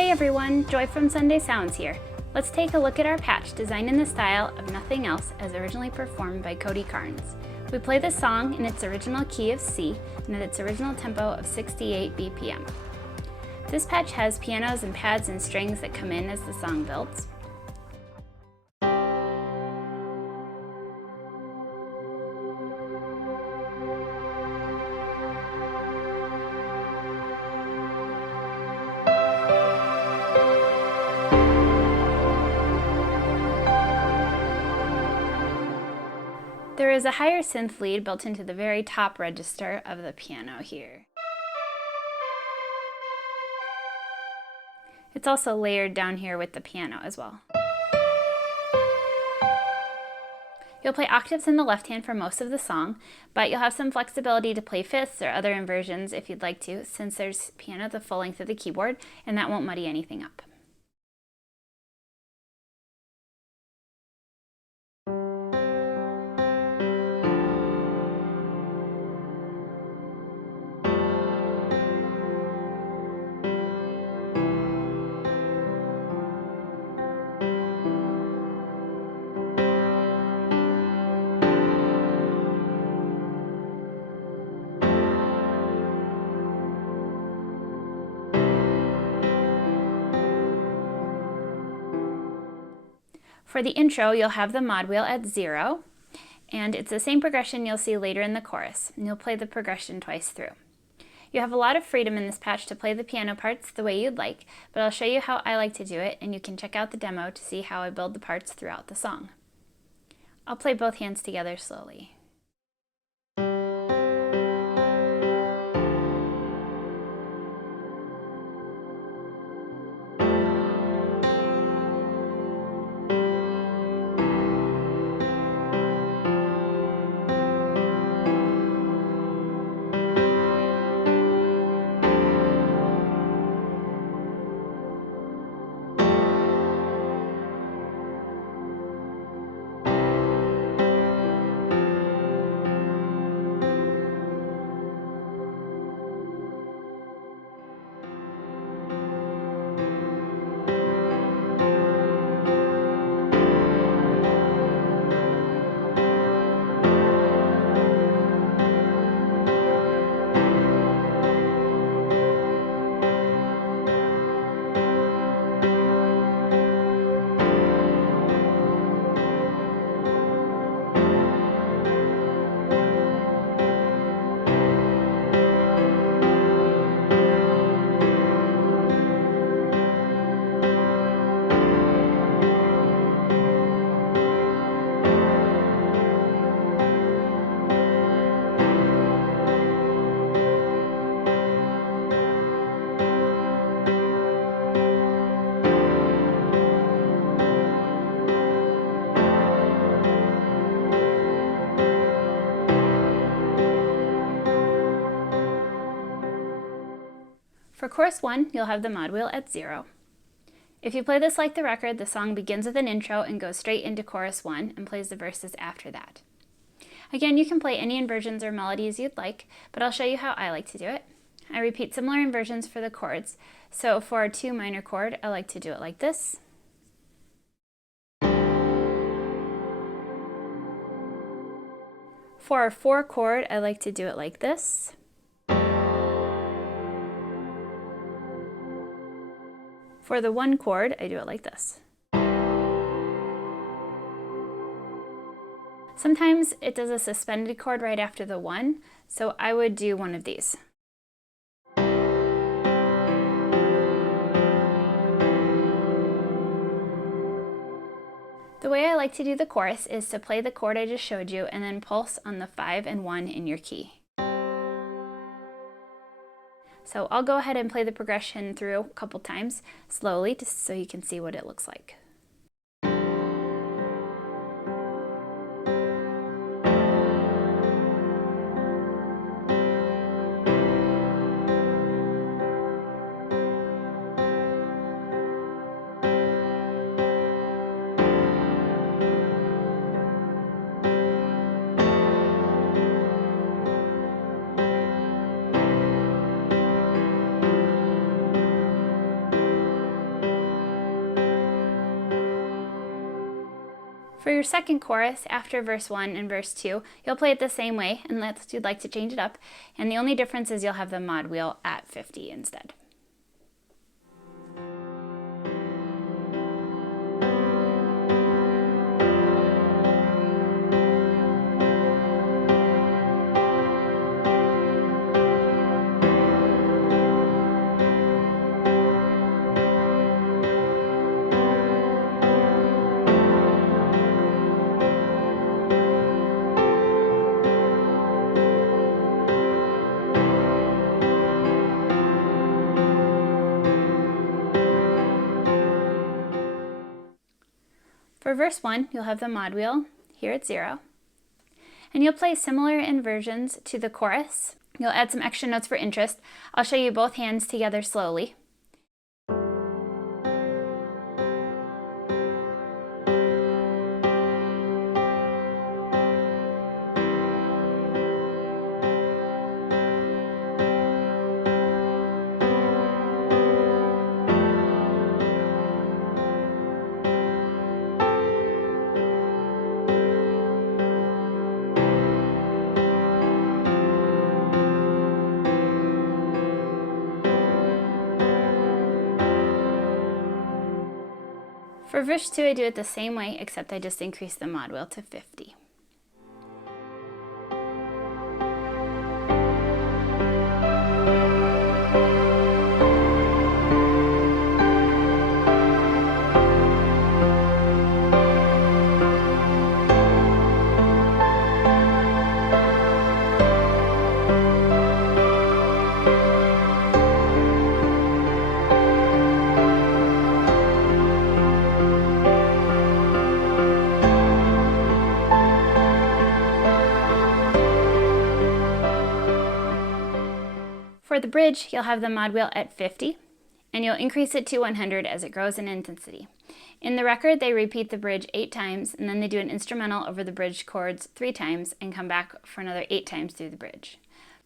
Hey everyone, Joy from Sunday Sounds here. Let's take a look at our patch designed in the style of Nothing Else as originally performed by Cody Carnes. We play the song in its original key of C and at its original tempo of 68 BPM. This patch has pianos and pads and strings that come in as the song builds. There is a higher synth lead built into the very top register of the piano here. It's also layered down here with the piano as well. You'll play octaves in the left hand for most of the song, but you'll have some flexibility to play fifths or other inversions if you'd like to, since there's piano the full length of the keyboard, and that won't muddy anything up. For the intro, you'll have the mod wheel at 0, and it's the same progression you'll see later in the chorus, and you'll play the progression twice through. You have a lot of freedom in this patch to play the piano parts the way you'd like, but I'll show you how I like to do it, and you can check out the demo to see how I build the parts throughout the song. I'll play both hands together slowly. For chorus 1, you'll have the mod wheel at 0. If you play this like the record, the song begins with an intro and goes straight into chorus 1 and plays the verses after that. Again, you can play any inversions or melodies you'd like, but I'll show you how I like to do it. I repeat similar inversions for the chords. So for a 2 minor chord, I like to do it like this. For a 4 chord, I like to do it like this. For the 1 chord, I do it like this. Sometimes it does a suspended chord right after the 1, so I would do one of these. The way I like to do the chorus is to play the chord I just showed you and then pulse on the 5 and 1 in your key. So I'll go ahead and play the progression through a couple times slowly just so you can see what it looks like. For your second chorus, after verse 1 and verse 2, you'll play it the same way unless you'd like to change it up, and the only difference is you'll have the mod wheel at 50 instead. For verse 1, you'll have the mod wheel here at 0. And you'll play similar inversions to the chorus. You'll add some extra notes for interest. I'll show you both hands together slowly. For verse 2, I do it the same way, except I just increase the mod wheel to 50. For the bridge, you'll have the mod wheel at 50, and you'll increase it to 100 as it grows in intensity. In the record, they repeat the bridge 8 times, and then they do an instrumental over the bridge chords 3 times, and come back for another 8 times through the bridge.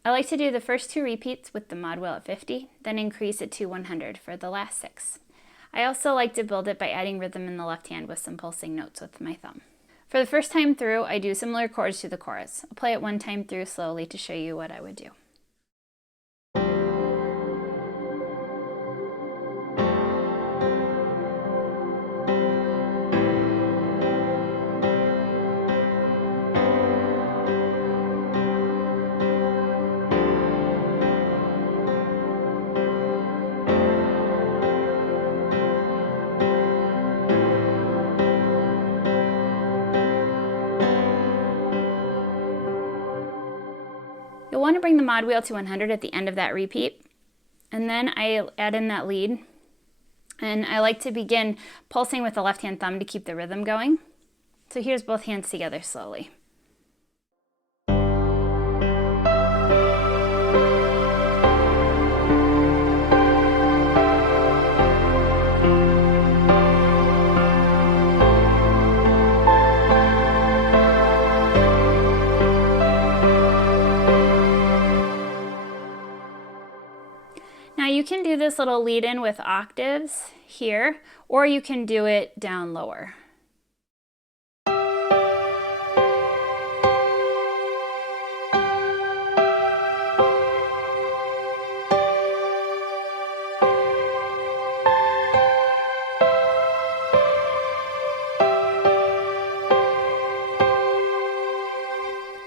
I like to do the first 2 repeats with the mod wheel at 50, then increase it to 100 for the last 6. I also like to build it by adding rhythm in the left hand with some pulsing notes with my thumb. For the first time through, I do similar chords to the chorus. I'll play it 1 time through slowly to show you what I would do. You'll want to bring the mod wheel to 100 at the end of that repeat, and then I add in that lead, and I like to begin pulsing with the left hand thumb to keep the rhythm going. So here's both hands together slowly. Now you can do this little lead in with octaves here, or you can do it down lower.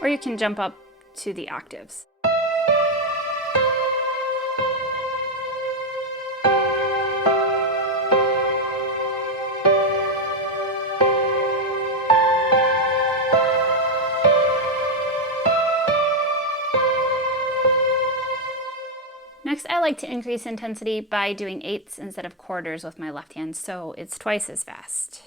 Or you can jump up to the octaves. Next, I like to increase intensity by doing 8ths instead of quarters with my left hand, so it's twice as fast.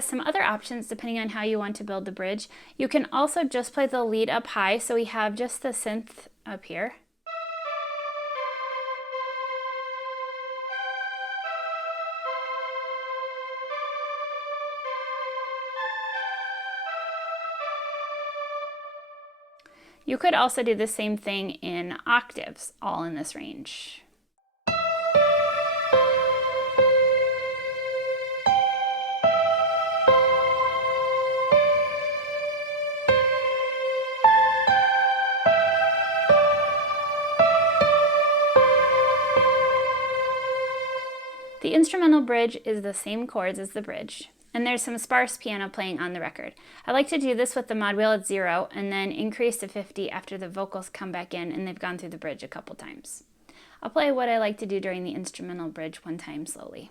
has some other options depending on how you want to build the bridge. You can also just play the lead up high, so we have just the synth up here. You could also do the same thing in octaves, all in this range. The instrumental bridge is the same chords as the bridge, and there's some sparse piano playing on the record. I like to do this with the mod wheel at 0 and then increase to 50 after the vocals come back in and they've gone through the bridge a couple times. I'll play what I like to do during the instrumental bridge one time slowly.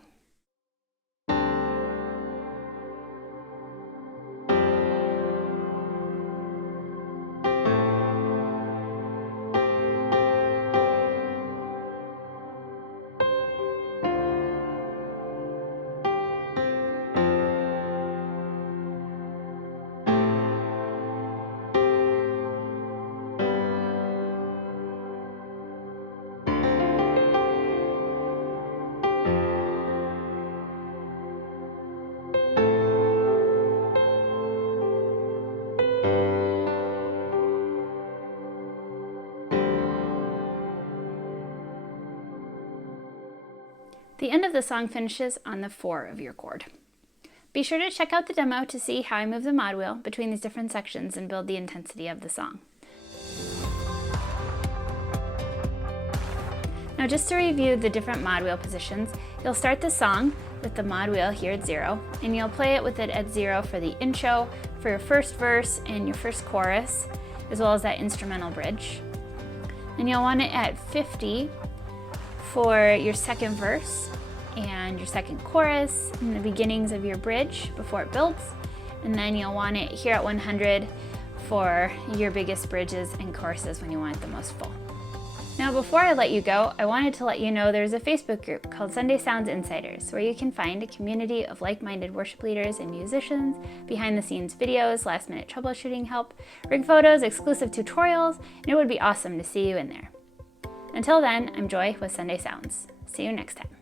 The end of the song finishes on the 4 of your chord. Be sure to check out the demo to see how I move the mod wheel between these different sections and build the intensity of the song. Now, just to review the different mod wheel positions, you'll start the song with the mod wheel here at 0, and you'll play it with it at 0 for the intro, for your first verse and your first chorus, as well as that instrumental bridge. Then you'll want it at 50 for your second verse and your second chorus and the beginnings of your bridge before it builds. And then you'll want it here at 100 for your biggest bridges and choruses when you want it the most full. Now, before I let you go, I wanted to let you know there's a Facebook group called Sunday Sounds Insiders, where you can find a community of like-minded worship leaders and musicians, behind-the-scenes videos, last-minute troubleshooting help, rig photos, exclusive tutorials, and it would be awesome to see you in there. Until then, I'm Joy with Sunday Sounds. See you next time.